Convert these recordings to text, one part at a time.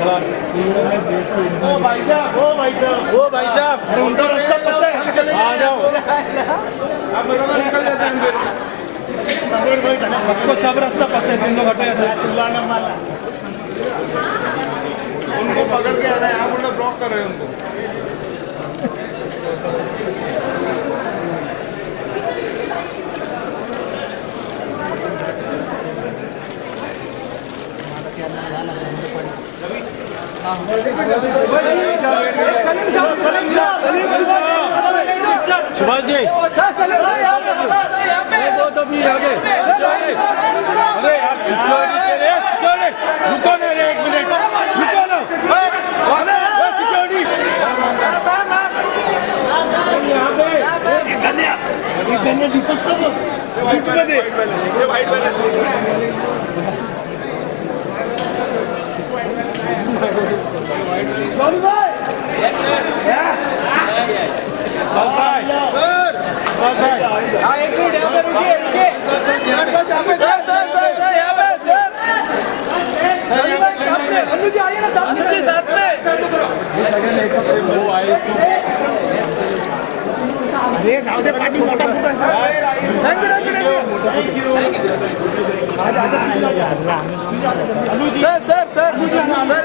ओ भाई साहब, ओ भाई साहब, ओ भाई साहब, उनका रास्ता पता है, आ जाओ। आप बराबर निकल जाते हैं सबको सब रास्ता पता है, तीन लोग हटे उनको पकड़ के आना है, आप उल्टा ब्लॉक कर रहे हैं उनको। सुभाष जी, तो भी आगे। अरे यार सिक्योरिटी, रुको ना, एक मिनट रुको ना, सिक्योरिटी यहाँ पे दीपक वाइट वाले एक मिनट यहाँ पे रुकिए, आइए ना साथ में। अरे गाँव से पार्टी मोटा सर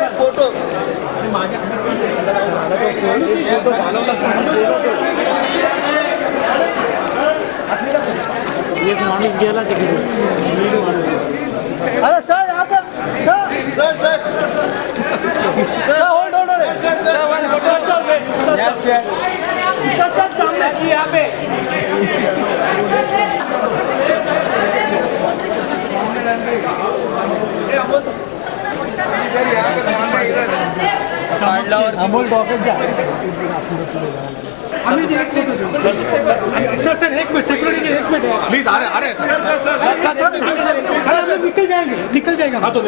एक फोटो माणूस गेला तिकडे। अरे सर यहाँ पे सर होल्ड सामने यहाँ पे अमोल डॉक्टर सर एक मिनट सिक्योरिटी, एक मिनट प्लीज, आ रहे निकल जाएगा। हाँ तो सर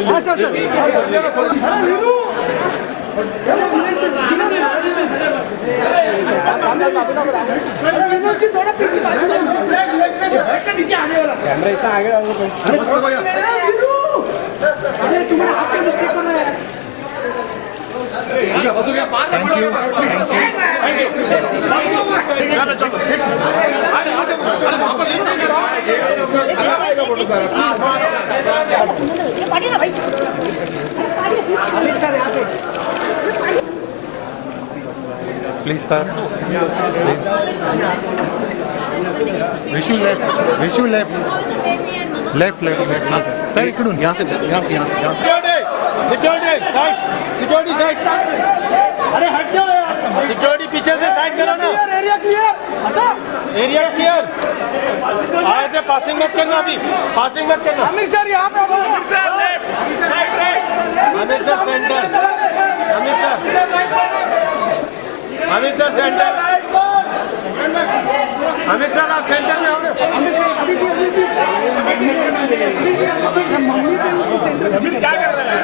कैमरा इतना आगे तुम्हारे हाथ से नीचे कौन है? Please, sir. Please. Wish you left. Left. हाँ सर। सर इकडून यहाँ से। Security side. अरे हट जाओ यार। सिक्योरिटी पीछे से साइड करो ना। Area clear. आए थे पासिंग मत करना अभी। अमित सर यहाँ पे। Amit sir centre. Amit sir आप सेंटर में आओगे। अमित क्या कर रहे हैं?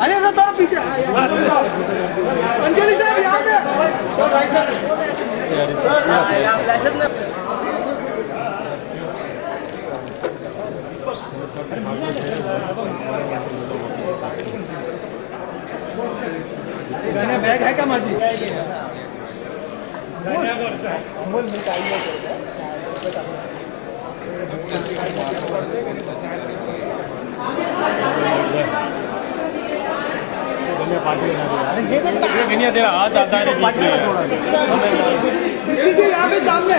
अरे सर थोड़ा पीछे। अंजलि साहब यहाँ पे। बैग है क्या माझी? नहीं दे रहा, हाथ आता है बीच में। यहाँ पे सामने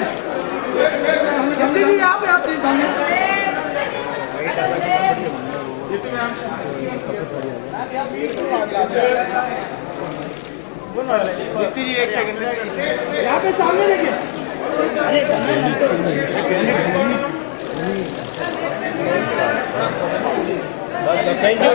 यहाँ पे आप सामने। एक सेकंड यहाँ पे सामने देखिए। थैंक यू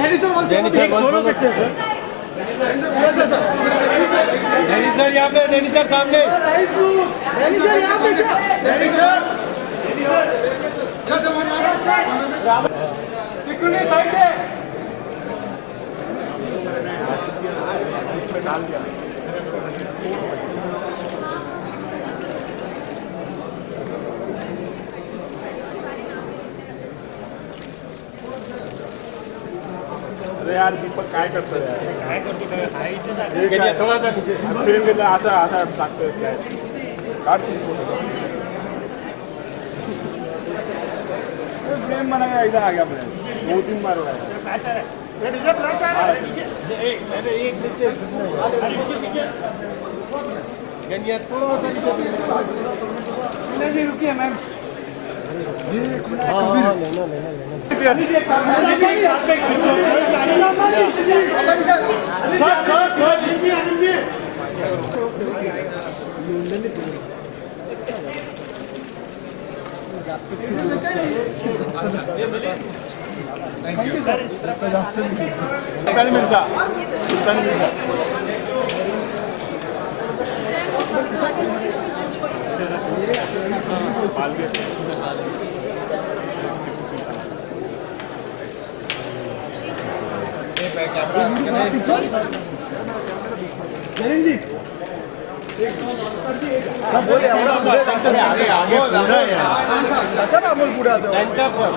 एक solo picture sir. Danny sir यहाँ पे, डैनी सर सामने। डैनी सर यहाँ पे sir. Danny sir. Security side पे। डाल दिया। अरे यार दीपक काय करतोय यार? काय करतो काय? थोडासा फिल्म घेतला असा असा टाकतोय काय? काढ तुम्ही फोटो. प्रेम मना एकदा आ गया प्रेम. 2-3 बार उड़ा है. अरे एक नीचे. गनिया थोड़ा सा नीचे. नहीं रुकिए मैम. ये कबीर.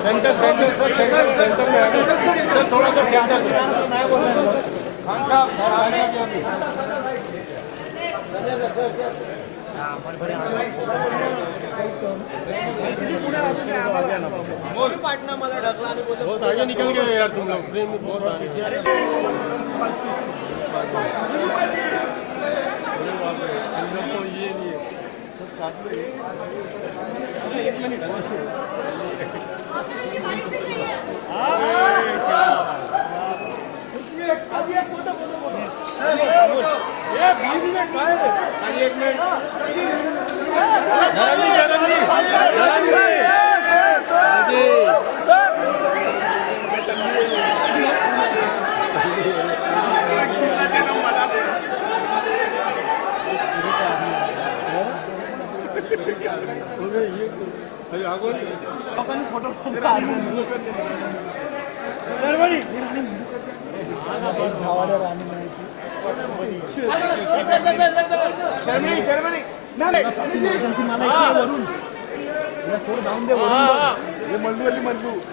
सेंटर में सर थोड़ा सा सेंटर खान साहब पाटना मला ढकला आणि बहुत आगे निकल गए यार तुम लोग फ्रेम में बहुत आगे से ये नहीं सब साथ में एक मिनट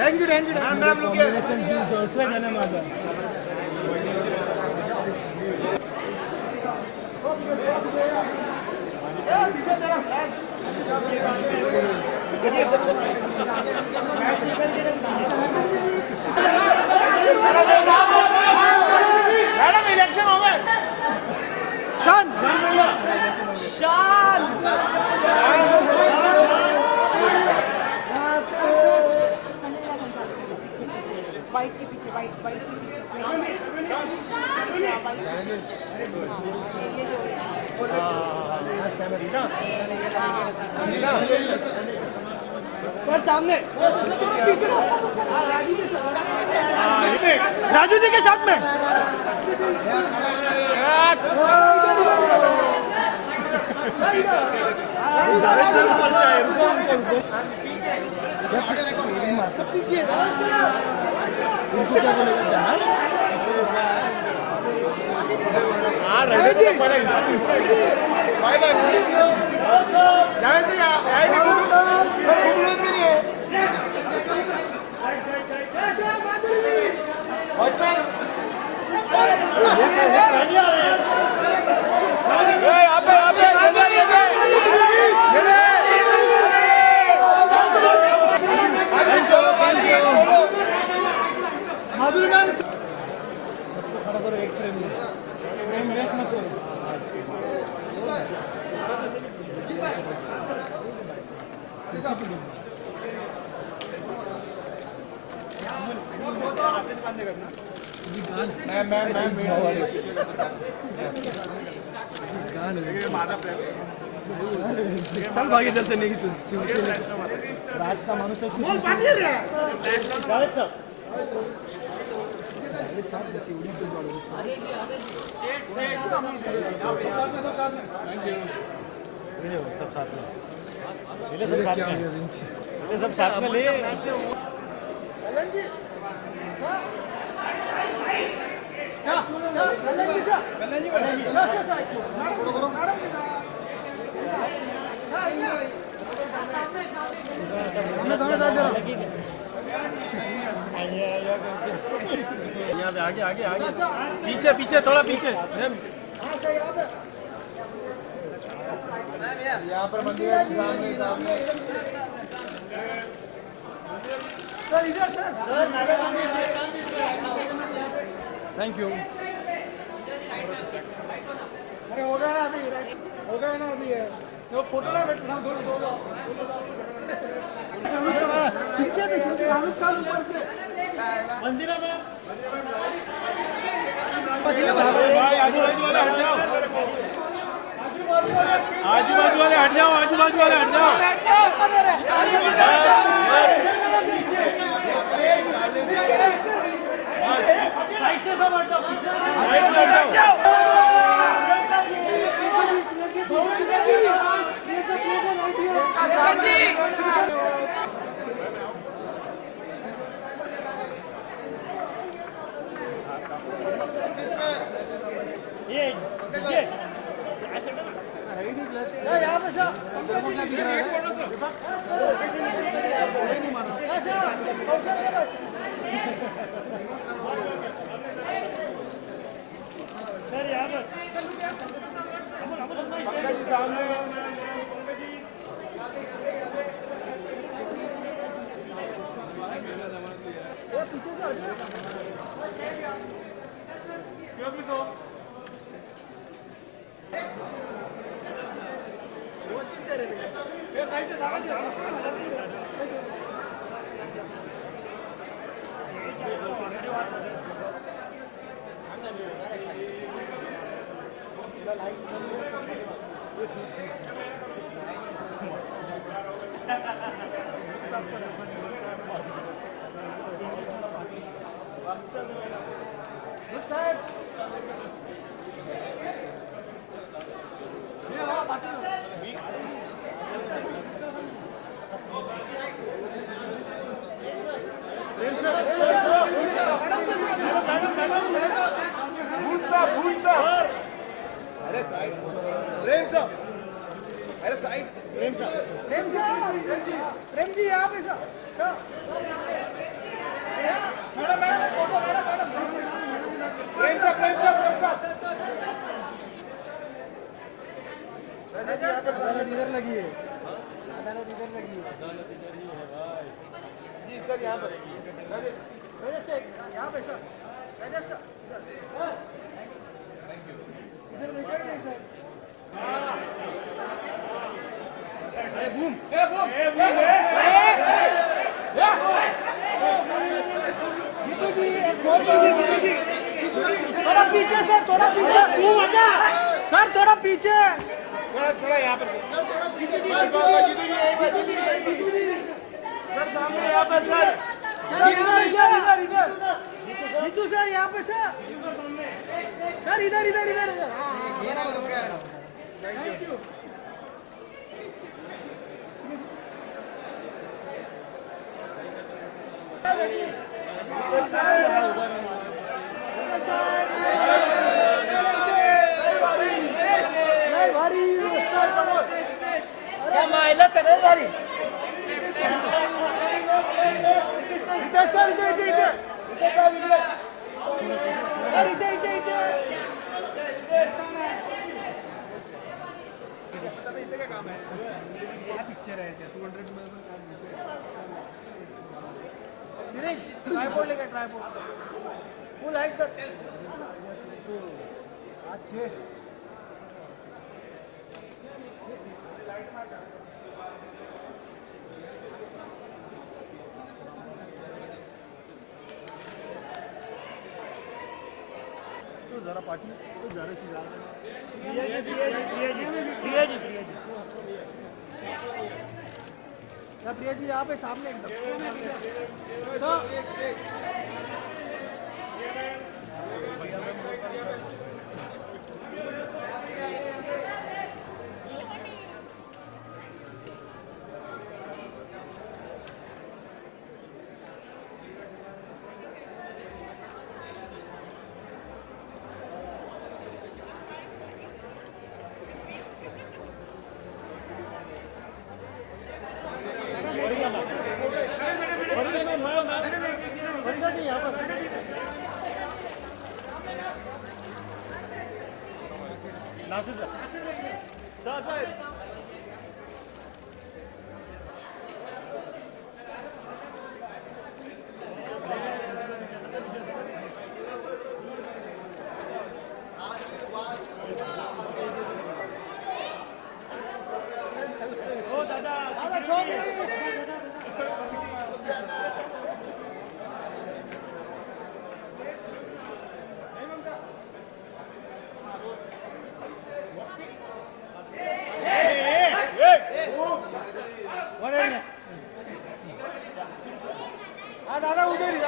थँक्यू मैडम इलेक्शन हो गए शान शान वाइट के पीछे वाइट के पीछे ये जो सर सामने राजू जी के साथ में चल भागी जल से नहीं तू राजचा माणूस सब साथ में ले सब साथ में ले सब साथ में ले यहाँ पे आगे आगे आगे पीछे पीछे थोड़ा पीछे यहाँ पर मंदिर है सामने सामने सर इधर सर थैंक यू अरे हो गया ना अभी हो गया ना अभी वो फोटो ना बैठना थोड़ा सो जाओ खिड़की पे खिड़की चालू चालू करके मंदिर में भाई आजू बाजू वाले हट जाओ आजू बाजू वाले हट जाओ आजू बाजू वाले हट जाओ साइड से सब हट जाओ साइड से हट जाओ थोड़ा पीछे सर थोड़ा पीछे सर थोड़ा पीछे थोड़ा यहाँ पर सर सामने यहाँ पर सर इधर इधर जीतू सर यहाँ पे सर इधर इधर इधर थैंक यू ट्राइपॉड लेकर ट्राइपॉड फुल हाइट कर अच्छे तो जरा पार्टी तो जरा सी प्रिया जी यहाँ पे सामने एकदम यहाँ से दादा उधर ही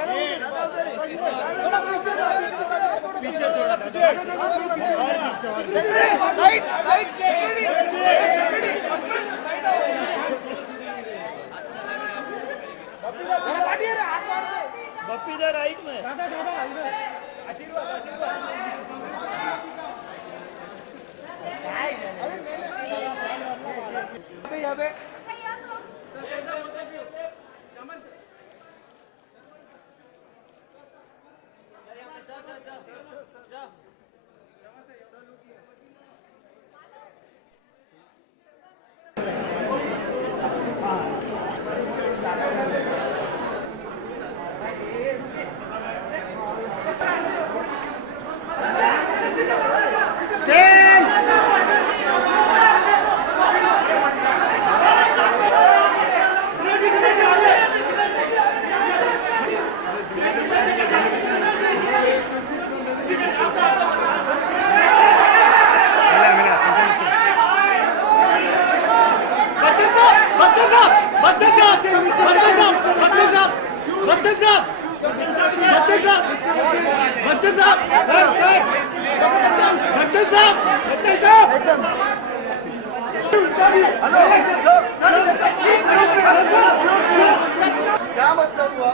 थोड़ा पीछे साइड साइड बप्पी इधर राइट में दादा दादा आशीर्वाद यहाँ पे क्या मतलब हुआ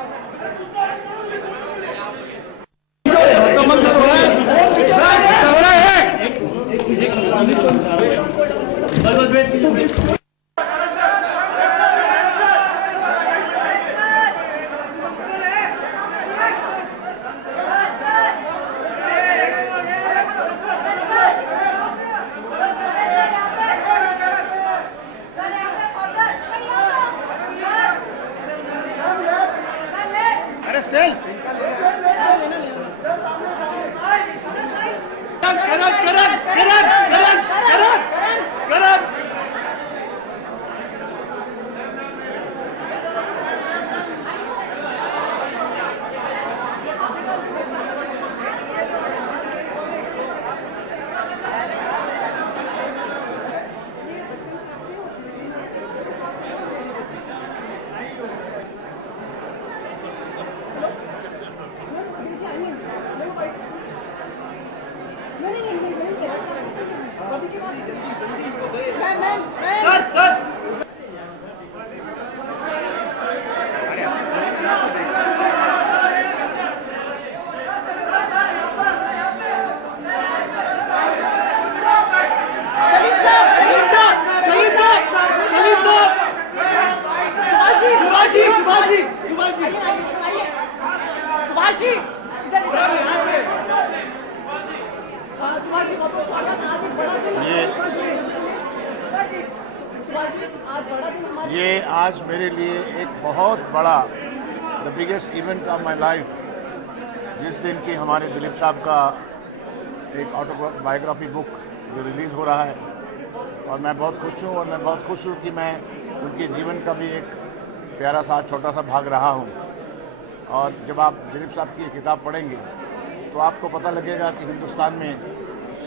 ये आज मेरे लिए एक बहुत बड़ा the biggest event of my life, जिस दिन की हमारे दिलीप साहब का एक ऑटोबायोग्राफी बुक जो रिलीज़ हो रहा है, और मैं बहुत खुश हूँ। और मैं बहुत खुश हूँ कि मैं उनके जीवन का भी एक प्यारा सा छोटा सा भाग रहा हूँ। और जब आप दिलीप साहब की किताब पढ़ेंगे तो आपको पता लगेगा कि हिंदुस्तान में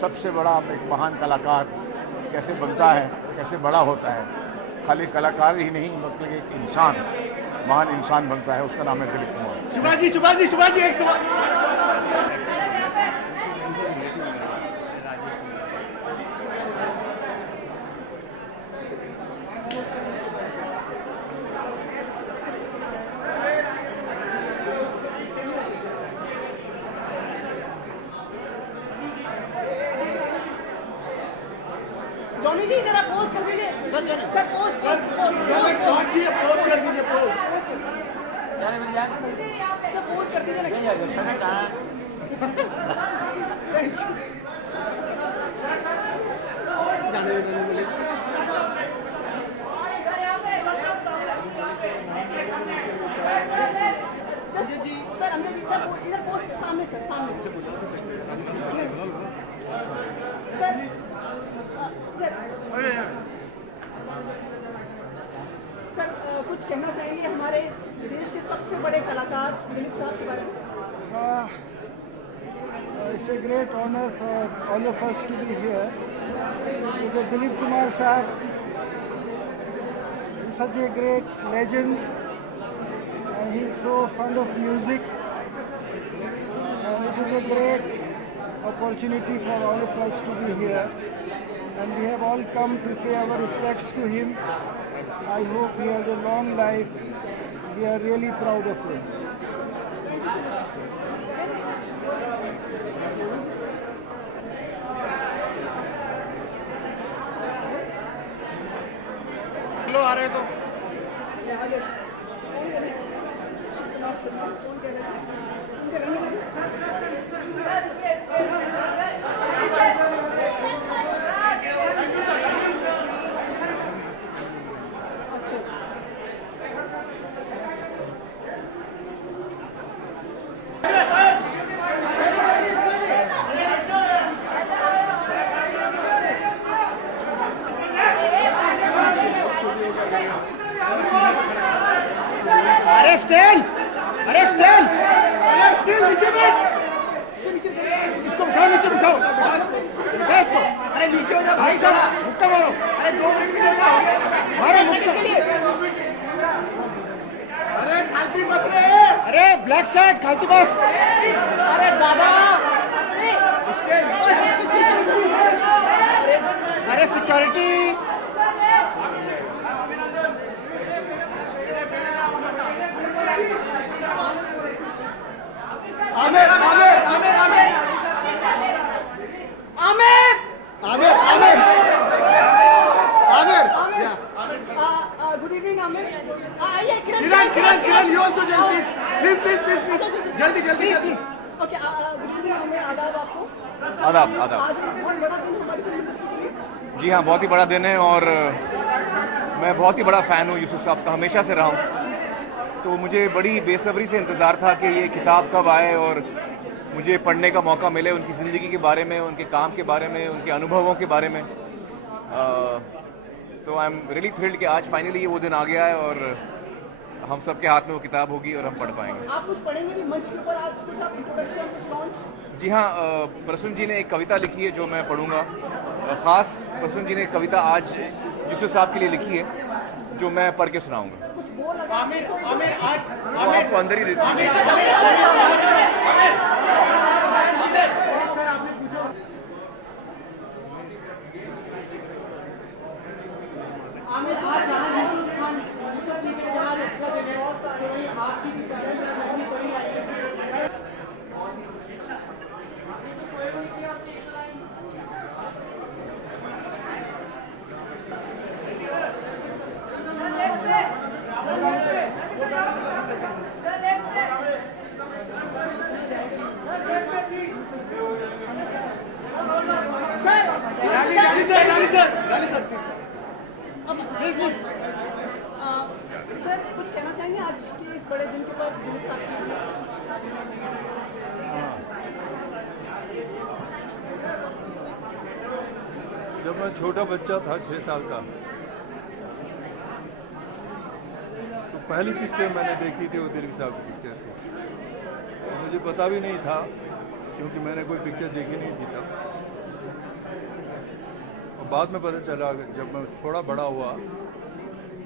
सबसे बड़ा एक महान कलाकार कैसे बनता है, कैसे बड़ा होता है। खाली कलाकार ही नहीं बल्कि एक इंसान, महान इंसान बनता है। उसका नाम है दिलीप कुमार। सुभाष जी एक जॉनी जी जरा पोज कर दीजिए सर, पोज कर दीजिए सर, पोज कर दीजिए ना। कुछ कहना चाहेंगे हमारे देश के सबसे बड़े कलाकार दिलीप साहब के बारे में? It's a great honor for all of us to be here because Dilip Kumar Saab is such a great legend and he's so fond of music and it is a great opportunity for all of us to be here and we have all come to pay our respects to him. I hope he has a long life. We are really proud of him. आ रहे तो अरे stand नीचे बैठ इसको उठाओ नीचे उठाओ इसको अरे नीचे हो जा भाई थोड़ा मुक्का मारो अरे 2 मिनट के लिए मारो मुक्का अरे खालती बस रे अरे ब्लैक शर्ट खालती बस अरे बाबा अरे security Aamir good evening Aamir आइए किरण यू आल्सो प्लीज जल्दी ओके गुड इवनिंग आमिर आदाब आपको आदाब आज बहुत बड़ा दिन हमारी फिल्म इंडस्ट्री में जी हाँ, बहुत ही बड़ा दिन है और मैं बहुत ही बड़ा फ़ैन हूँ यूसुफ साहब का, हमेशा से रहा हूँ। तो मुझे बड़ी बेसब्री से इंतज़ार था कि ये किताब कब आए और मुझे पढ़ने का मौका मिले उनकी ज़िंदगी के बारे में, उनके काम के बारे में, उनके अनुभवों के बारे में। तो आई एम रियली थ्रिल्ड कि आज फाइनली ये वो दिन आ गया है और हम सब के हाथ में वो किताब होगी और हम पढ़ पाएंगे। आप कुछ पढ़ेंगे भी मंच के ऊपर आज कुछ आप इंट्रोडक्शन कुछ लॉन्च? जी हाँ, प्रसून जी ने एक कविता लिखी है जो मैं पढ़ूंगा। ख़ास प्रसून जी ने एक कविता आज यूसुफ साहब के लिए लिखी है जो मैं पढ़ के सुनाऊंगा। कुछ बोल लगा आमिर आज वो आपको अंदर ही देती है। आमिर आज यूसुफ खान यूसुफ जी के आज अच्छा दिन है और कोई आपकी भी कारण से नहीं पड़ी है सर कुछ कहना चाहेंगे आज के इस बड़े दिन के बाद दिलीप साहब की? जब मैं छोटा बच्चा था 6 साल का तो पहली पिक्चर मैंने देखी थी वो दिलीप साहब की पिक्चर थी। मुझे पता भी नहीं था क्योंकि मैंने कोई पिक्चर देखी नहीं थी तब। और बाद में पता चला जब मैं थोड़ा बड़ा हुआ,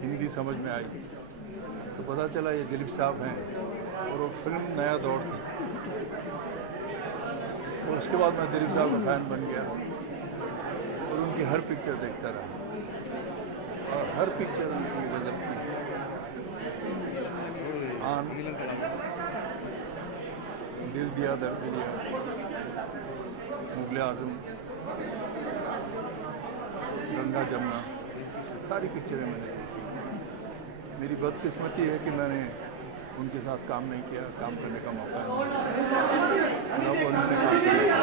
हिंदी समझ में आई तो पता चला ये दिलीप साहब हैं और वो फिल्म नया दौर थी। और उसके बाद मैं दिलीप साहब का फैन बन गया और उनकी हर पिक्चर देखता रहा और हर पिक्चर उनकी गजब की। आन, दिल दिया दर्द दिया, मुगले आजम, गंगा जमुना, सारी पिक्चरें मैंने देखी। मेरी बदकिस्मती है कि मैंने उनके साथ काम नहीं किया, काम करने का मौका नहीं मिला। अब उन्होंने काम किया।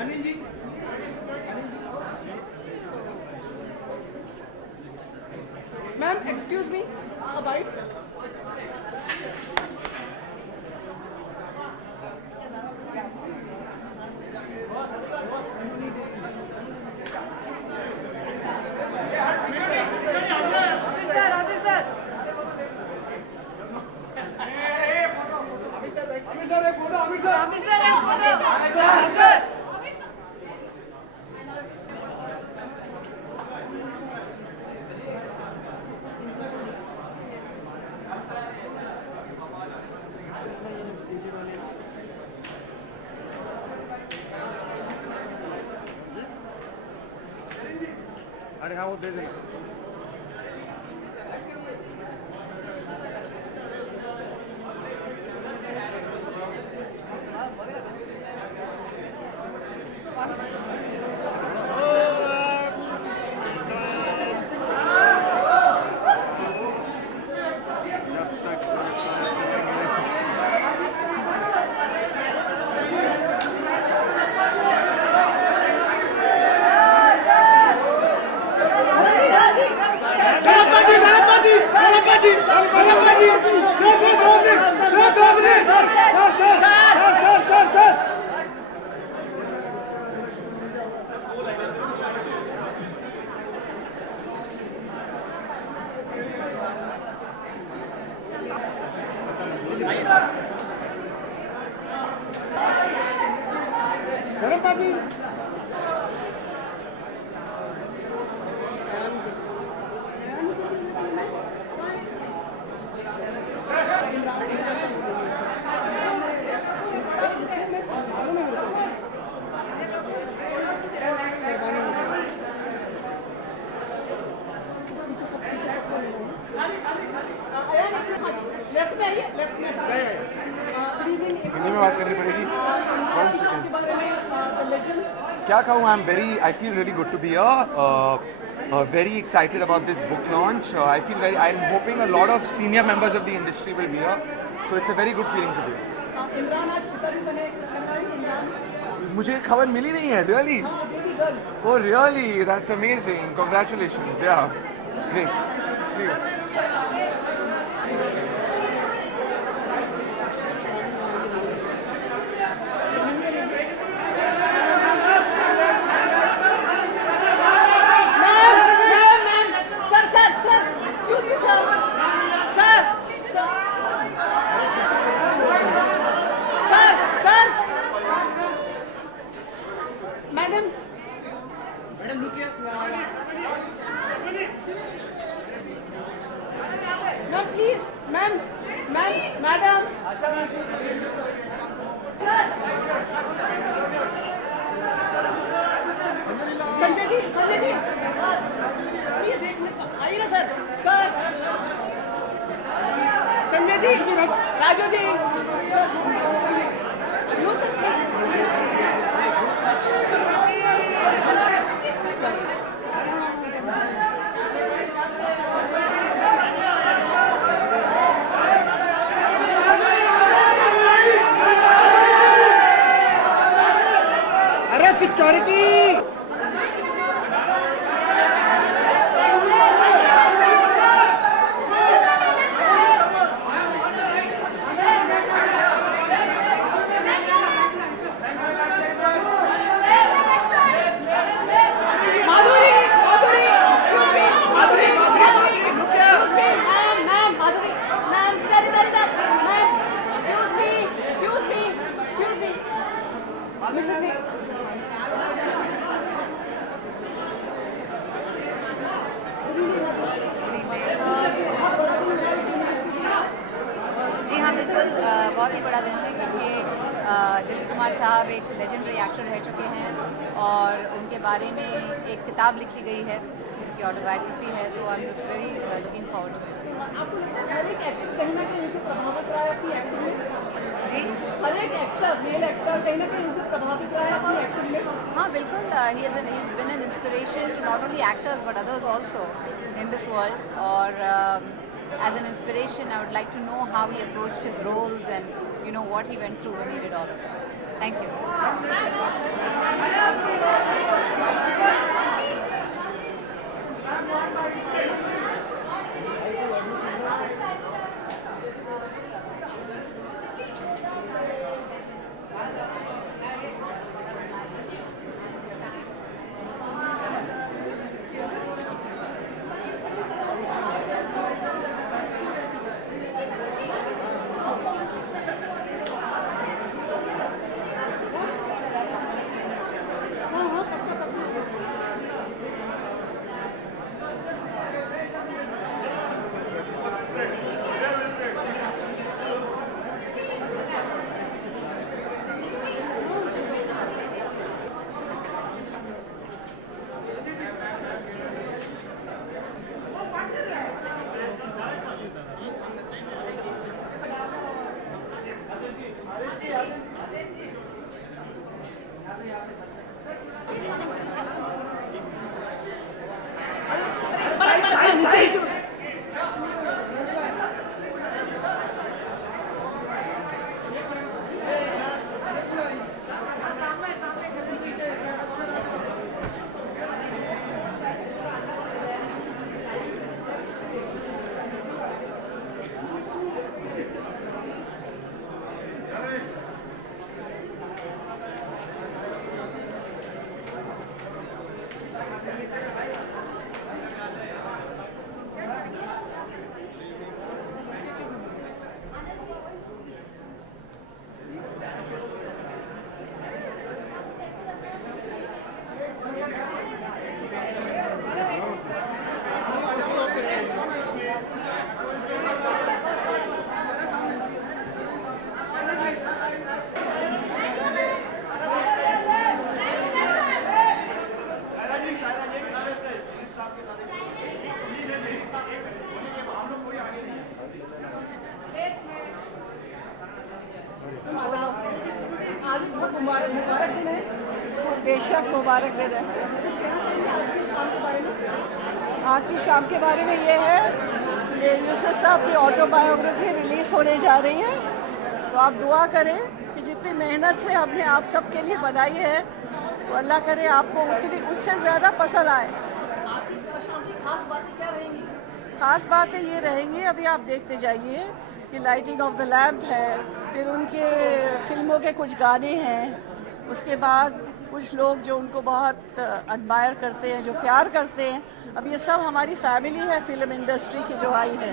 Anil ji ma'am excuse me अबाइट अरे हाँ वो दे देना। हिंदी में बात करनी पड़ेगी। One second. क्या कहूँ, I feel really good to be here. Very excited about this book launch. I'm hoping a lot of senior members of the industry will be here. So it's a very good feeling to be here. मुझे खबर मिली नहीं है, really? Oh really? That's amazing. Congratulations. Yeah. Great. See you. Raju ji अरे security बहुत ही बड़ा दिन है क्योंकि दिलीप कुमार साहब एक लेजेंडरी एक्टर रह चुके हैं और उनके बारे में एक किताब लिखी गई है, उनकी ऑटोबायोग्राफी है, तो I am very looking forward to it. आपको हर एक एक्टर कहीं ना कहीं उनसे प्रभावित रहा है अपनी एक्टिंग में? जी, हर एक एक्टर, मेल एक्टर कहीं ना कहीं उनसे प्रभावित रहा है अपनी एक्टिंग में? हाँ बिल्कुल, he is been an inspiration to not only actors but others also in this world. और as an inspiration, I would like to know how he approached his roles and what he went through when he did all of it. Thank you. मुबारक दिन है और बेशक मुबारक दिन है। आज की शाम के बारे में ये है कि यूसुफ साहब की ऑटोबायोग्राफी रिलीज होने जा रही है, तो आप दुआ करें कि जितनी मेहनत से हमने आप सब के लिए बनाई है तो अल्लाह करे आपको उतनी उससे ज़्यादा पसंद आए। खास बातें ये रहेंगी, अभी आप देखते जाइए कि लाइटिंग ऑफ द लैम्प है, फिर उनके फिल्मों के कुछ गाने हैं, उसके बाद कुछ लोग जो उनको बहुत एडमायर करते हैं, जो प्यार करते हैं। अब ये सब हमारी फैमिली है फिल्म इंडस्ट्री की जो आई है,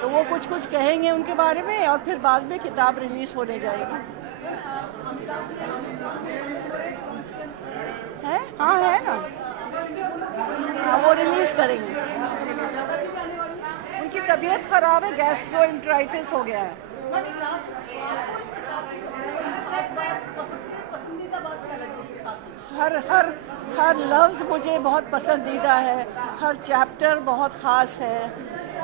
तो वो कुछ कुछ कहेंगे उनके बारे में और फिर बाद में किताब रिलीज़ होने जाएगी। है? हाँ है ना, हाँ वो रिलीज़ करेंगे। उनकी तबीयत खराब है, गैस्ट्रोएंटेराइटिस हो गया है। हर लफ्ज़ मुझे बहुत पसंदीदा है, हर चैप्टर बहुत ख़ास है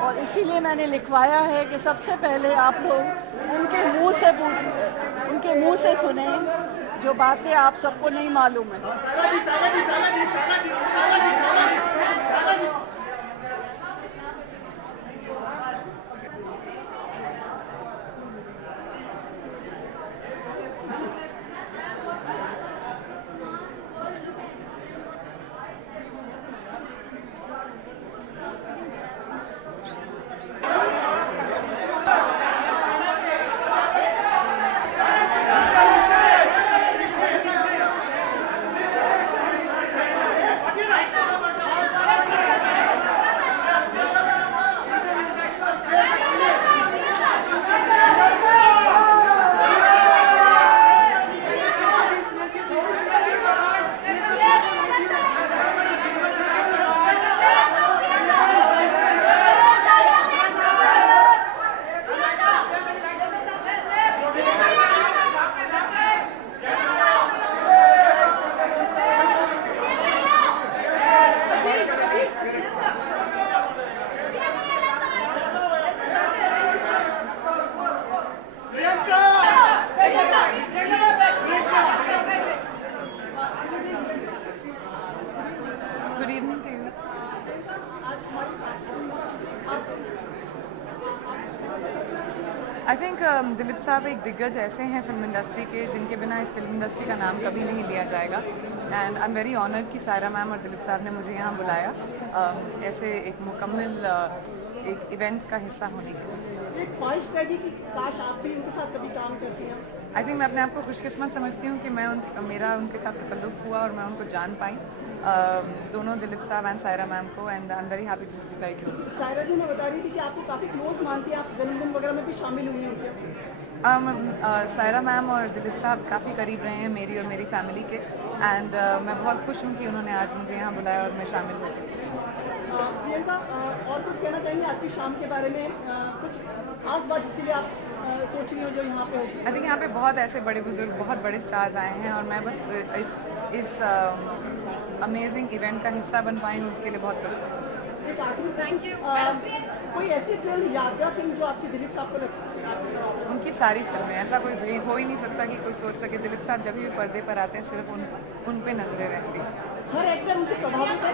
और इसीलिए मैंने लिखवाया है कि सबसे पहले आप लोग उनके मुंह से सुने जो बातें आप सबको नहीं मालूम है। आई थिंक दिलीप साहब एक दिग्गज ऐसे हैं फिल्म इंडस्ट्री के जिनके बिना इस फिल्म इंडस्ट्री का नाम कभी नहीं लिया जाएगा। And I am very honoured कि सायरा मैम और दिलीप साहब ने मुझे यहाँ बुलाया ऐसे एक मुकम्मल एक इवेंट का हिस्सा होने के लिए। एक ख्वाहिश रहेगी कि काश आप भी उनके साथ कभी काम करती हैं। आई थिंक मैं अपने आप को खुशकिस्मत समझती हूँ कि मेरा उनके साथ तकल्लुफ़ हुआ और मैं उनको जान पाई, दोनों दिलीप साहब एंड सायरा मैम को, and I am very happy to be very close. Saira ji ने बता रही थी कि आपको काफ़ी क्लोज मानती है, आप जन्मदिन वगैरह में भी शामिल हुई हैं उनके। सायरा मैम और दिलीप साहब काफ़ी करीब रहे हैं मेरी और मेरी फैमिली के, एंड मैं बहुत खुश हूँ कि उन्होंने आज मुझे यहाँ बुलाया और मैं शामिल हो सकी। प्रियंका, और कुछ कहना चाहेंगे आज की शाम के बारे में, कुछ खास बात जिसके लिए आप सोच रही हो जो यहाँ पे होगी? आई थिंक यहाँ पे बहुत ऐसे बड़े बुजुर्ग, बहुत बड़े स्टार्स आए हैं और मैं बस इस अमेजिंग इवेंट का हिस्सा बन पाई हूँ, उसके लिए बहुत खुश हूँ। कोई ऐसी फिल्म यादगार फिल्म जो आपकी दिलीप साहब को लगती है? उनकी सारी फिल्में, ऐसा कोई भी हो ही नहीं सकता कि कोई सोच सके दिलीप साहब जब भी पर्दे पर आते हैं सिर्फ उन पे नजरें रहती हैं। हर एक्टर उनसे प्रभावित है।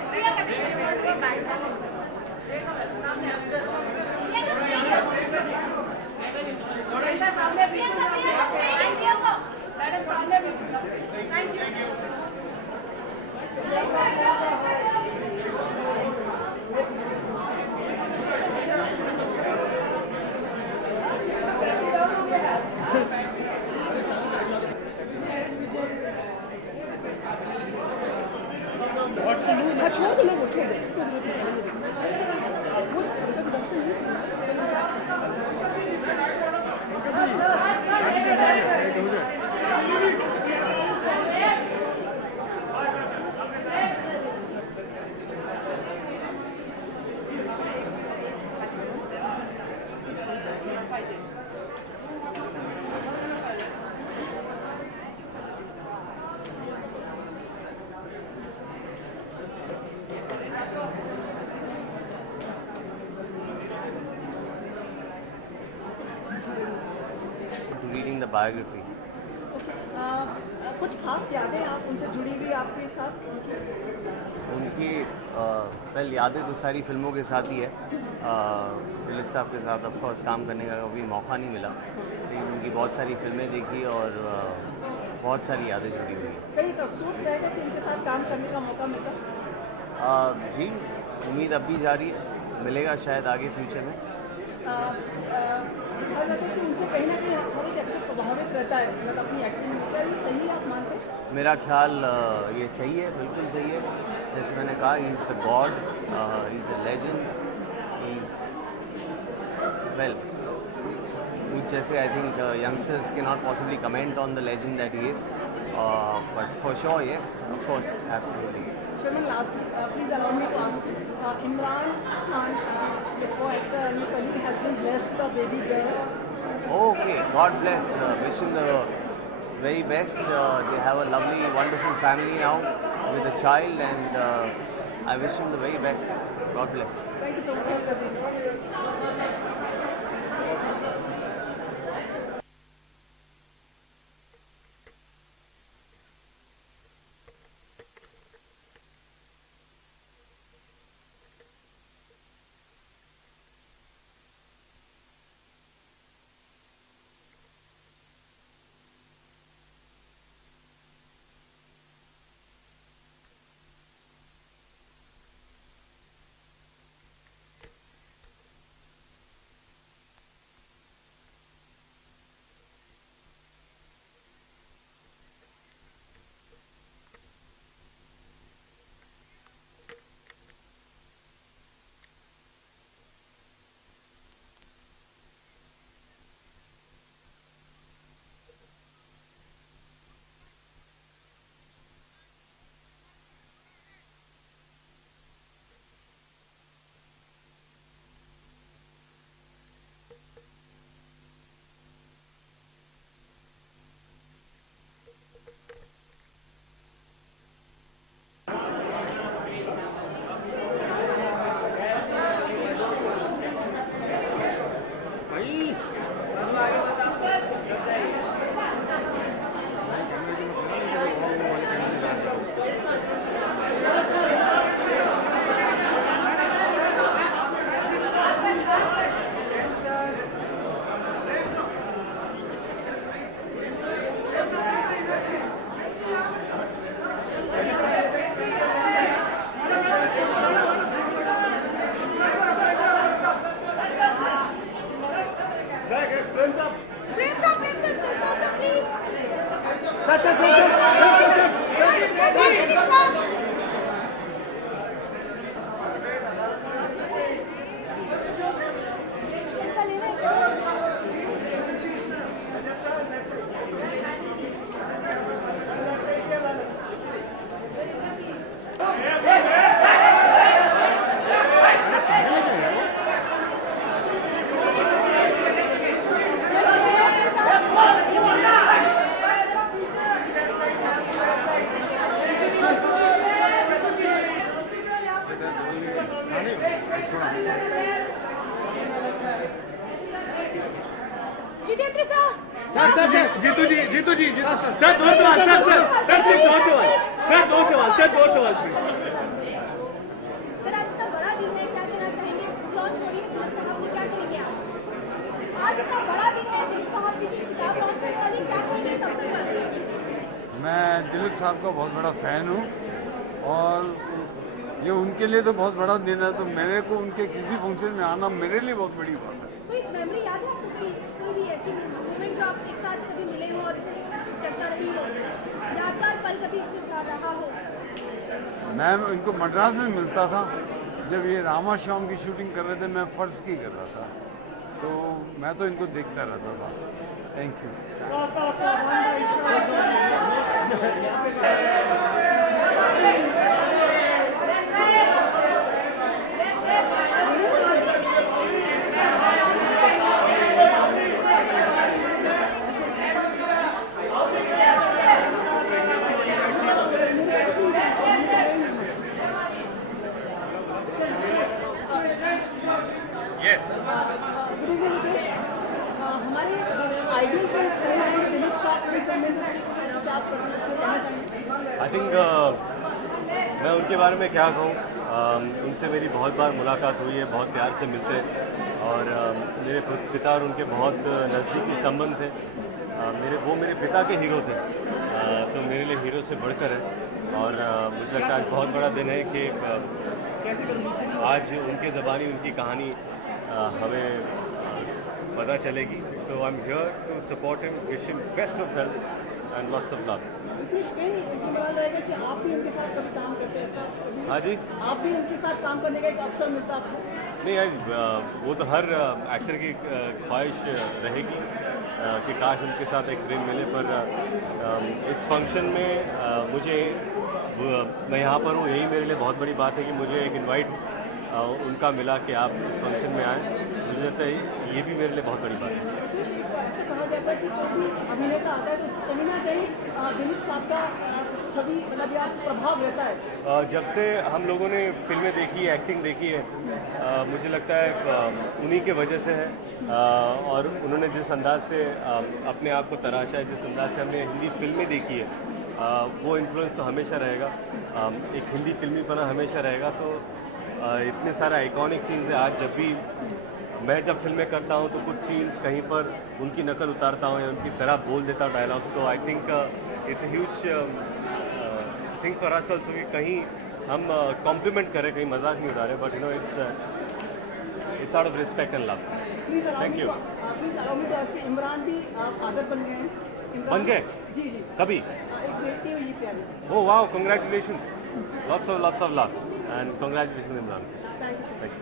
हाँ, छोड़ दो लोगों, छोड़ दो, कोई जरूरत नहीं है, वो कभी दफ्तर नहीं चला। reading the biography. कुछ खास यादें आप उनसे जुड़ी हुई आपके साथ? उनकी पहले यादें तो सारी फिल्मों के साथ ही है। दिलीप साहब के साथ ऑफ कोर्स काम करने का कभी मौका नहीं मिला, लेकिन उनकी बहुत सारी फिल्में देखी और बहुत सारी यादें जुड़ी हुई हैं। कहीं तो अफसोस रहेगा कि उनके साथ काम करने का मौका मिला? जी, उम्मीद अब भी जारी है, मिलेगा शायद आगे फ्यूचर में। मुझे लगता है कि उनसे कहीं ना कहीं हर एक एक्टर प्रभावित रहता है, मतलब अपनी एक्टिंग में। क्या ये सही आप मानते हैं? मेरा ख्याल ये सही है, बिल्कुल सही है। जैसे मैंने कहा, he is the God, he is a legend, he is well. जैसे आई थिंक यंगस्टर्स के not possibly comment on the legend that he is, but for sure yes, of course, absolutely. Sherman, lastly, please allow me to ask, Imran Khan, the co-actor and your colleague, has been blessed with a baby girl. Okay, God bless. Wish him the very best. They have a lovely, wonderful family now with a child, and I wish him the very best. God bless. Thank you so much. Jeetu ji sir दो सवाल sir please दो सवाल please. Sir आज इतना बड़ा दिन है, क्या कहना चाहेंगे? लॉन्च हो रही है फिल्म, तो आपने क्या करेंगे आज इतना बड़ा दिन है, दिलीप साहब की किताब लॉन्च होने वाली, क्या कहेंगे सबसे पहले? मैं दिलीप साहब का बहुत बड़ा फ़ैन हूँ और ये उनके लिए तो बहुत बड़ा दिन है, तो मेरे को उनके किसी फंक्शन में आना मेरे लिए बहुत बड़ी बात है। कोई मेमोरी याद है आपको, कोई भी ऐसी मोमेंट जो आप एक साथ कभी मिले हो और चर्चा रही हो, यादगार पल कभी कुछ रहा हो? मैं इनको मद्रास में मिलता था जब ये रामा श्याम की शूटिंग कर रहे थे, मैं फर्ज की कर रहा था, तो मैं तो इनको देखता रहता था। Thank you. हमारे आइडियल दिलीप साहब के समय से कुछ आप कहना चाहेंगे? आई थिंक मैं उनके बारे में क्या कहूँ, उनसे मेरी बहुत बार मुलाकात हुई है, बहुत प्यार से मिलते हैं और मेरे पिता और उनके बहुत नज़दीकी संबंध थे। वो मेरे पिता के हीरो थे, तो मेरे लिए हीरो से बढ़कर है और मुझे लगता है आज बहुत बड़ा दिन है कि आज उनके ज़बानी उनकी कहानी हमें पता चलेगी। So I am here to support him, wish him best of health and lots of love. रहेगा कि आप भी उनके साथ कभी काम करते हैं सर? हाँ जी, आप भी उनके साथ काम करने का एक अवसर मिलता आपको? नहीं वो तो हर एक्टर की ख्वाहिश रहेगी कि काश उनके साथ एक फ्रेम मिले, पर इस फंक्शन में मुझे मैं यहाँ पर हूँ, यही मेरे लिए बहुत बड़ी बात है कि मुझे एक इनवाइट उनका मिला कि आप इस फंक्शन में आए। मुझे लगता है ये भी मेरे लिए बहुत बड़ी बात है। ऐसा कहा जाता है कि कोई भी अभिनेता आता है तो कहीं ना कहीं दिलीप साहब का छवि मतलब या प्रभाव रहता है। जब से हम लोगों ने फिल्में देखी है, एक्टिंग देखी है, मुझे लगता है उन्हीं के वजह से है और उन्होंने जिस अंदाज से अपने आप को तराशा है, जिस अंदाज से हमने हिंदी फिल्में देखी है, वो इन्फ्लुएंस तो हमेशा रहेगा, एक हिंदी फिल्मीपना हमेशा रहेगा। तो इतने सारे आइकॉनिक सीन्स हैं। आज जब भी मैं फिल्में करता हूँ तो कुछ सीन्स कहीं पर उनकी नकल उतारता हूँ या उनकी तरह बोल देता हूँ डायलॉग्स, तो I think it's a huge thing for us also कि कहीं हम कॉम्प्लीमेंट करें, कहीं मजाक नहीं उड़ा रहे, but you know it's out of respect and love. Thank you. Imran भी फादर बन गए हैं। बन गए? जी जी। कभी? एक बेटी हुई है प्यारी। Oh wow, congratulations. Lots of love and congratulations Imran. Thank you. Thank you.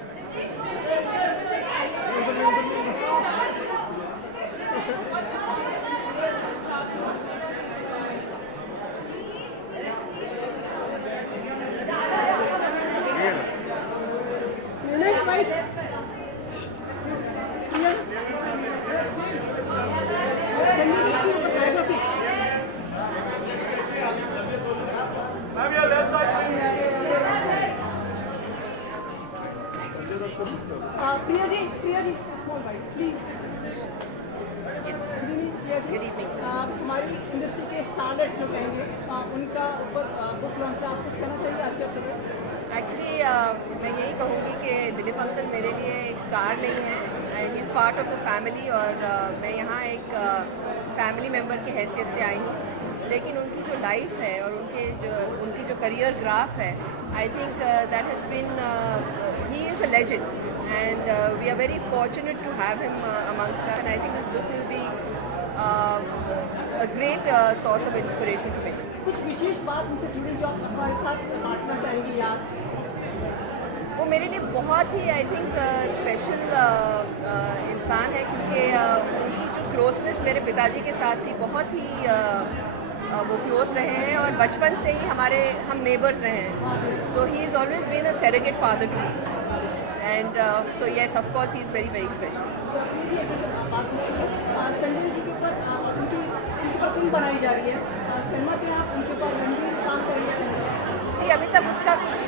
Priya ji, small bite, please. Good evening. हमारी इंडस्ट्री के स्टारलेट जो कहेंगे उनका ऊपर बुक लॉन्च है, आप कुछ कहना चाहिए आज के अवसर पर? एक्चुअली मैं यही कहूँगी कि दिलीप अंकल मेरे लिए एक स्टार नहीं है, he is part of the family और मैं यहाँ एक फैमिली मेम्बर की हैसियत से आई हूँ। लेकिन उनकी जो लाइफ है और उनकी जो करियर ग्राफ है, I think that has been he is a legend and we are very fortunate to have him amongst us, and I think this book will be a great source of inspiration to me. कुछ विशेष बात उनसे जुड़ी जो आप हमारे साथ बांटना चाहेंगी याद? वो मेरे लिए बहुत ही आई थिंक स्पेशल इंसान है, क्योंकि उनकी जो क्लोजनेस मेरे पिताजी के साथ थी, बहुत ही वो क्लोज रहे हैं और बचपन से ही हम नेबर्स रहे हैं। So he is always been a surrogate father to me, and so yes, of course he is very very special. Sanjay ji के ऊपर उनकी फिल्म बनाई जा रही है, सहमत हैं आप उनके ऊपर रणवीर काम करेंगे? जी अभी तक उसका कुछ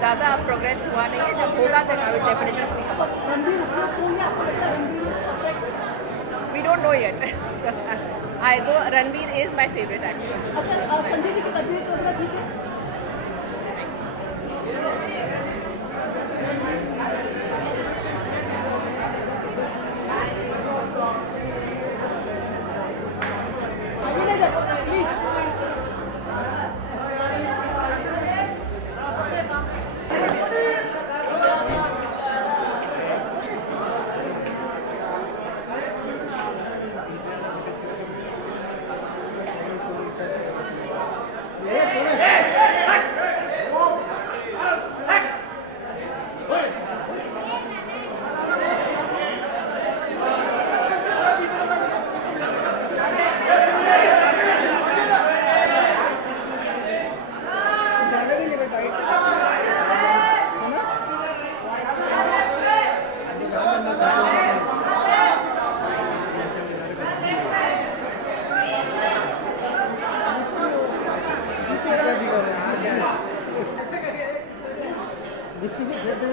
ज़्यादा प्रोग्रेस हुआ नहीं है, जब होगा then I will definitely speak about it. Ranveer उपयोग होंगे, आपको लगता है Ranveer? We don't know yet. So, आए तो Ranbir is my favourite actor. अच्छा संजय जी की तस्वीर तो थोड़ा ठीक है।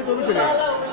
तो भी चलेगा।